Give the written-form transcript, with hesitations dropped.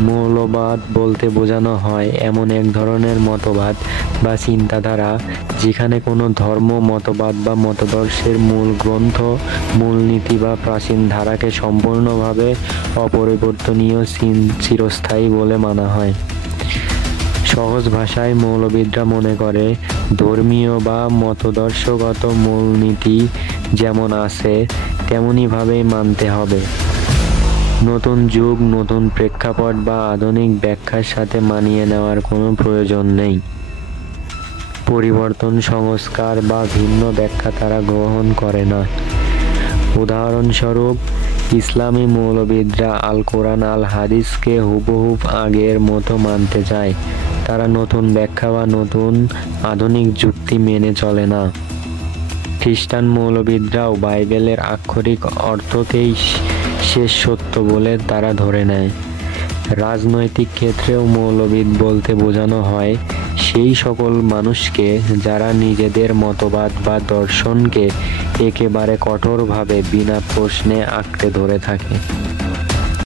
মৌলবাদ বলতে বোঝানো হয় এমন এক ধরনের মতবাদ বা চিন্তাধারা যেখানে কোনো ধর্ম, মতবাদ বা মতাদর্শের মূল গ্রন্থ, মূলনীতি বা প্রাচীন ধারাকে সম্পূর্ণভাবে অপরিবর্তনীয়, চিরস্থায়ী বলে মানা হয়। সহজ ভাষায় মৌলবিদরা মনে করে ধর্মীয় বা মতাদর্শগত মূলনীতি যেমন আছে তেমনিভাবেই মানতে হবে। নতুন যুগ, নতুন প্রেক্ষাপট বা আধুনিক ব্যাখ্যার সাথে মানিয়ে নেওয়ার কোনো প্রয়োজন নেই। পরিবর্তন, সংস্কার বা ভিন্ন ব্যাখ্যা তারা গ্রহণ করে না। উদাহরণস্বরূপ, ইসলামী মৌলবিদরা আল কোরআন, আল হাদিসকে হুবহুব আগের মতো মানতে চায়। তারা নতুন ব্যাখ্যা বা নতুন আধুনিক যুক্তি মেনে চলে না। খ্রিস্টান মৌলবিদরাও বাইবেলের আক্ষরিক অর্থকেই শেষ সত্য বলে তারা ধরে নেয়। রাজনৈতিক ক্ষেত্রেও মৌলবিদ বলতে বোঝানো হয় সেই সকল মানুষকে যারা নিজেদের মতবাদ বা দর্শনকে একেবারে কঠোরভাবে বিনা প্রশ্নে আঁকড়ে ধরে থাকে।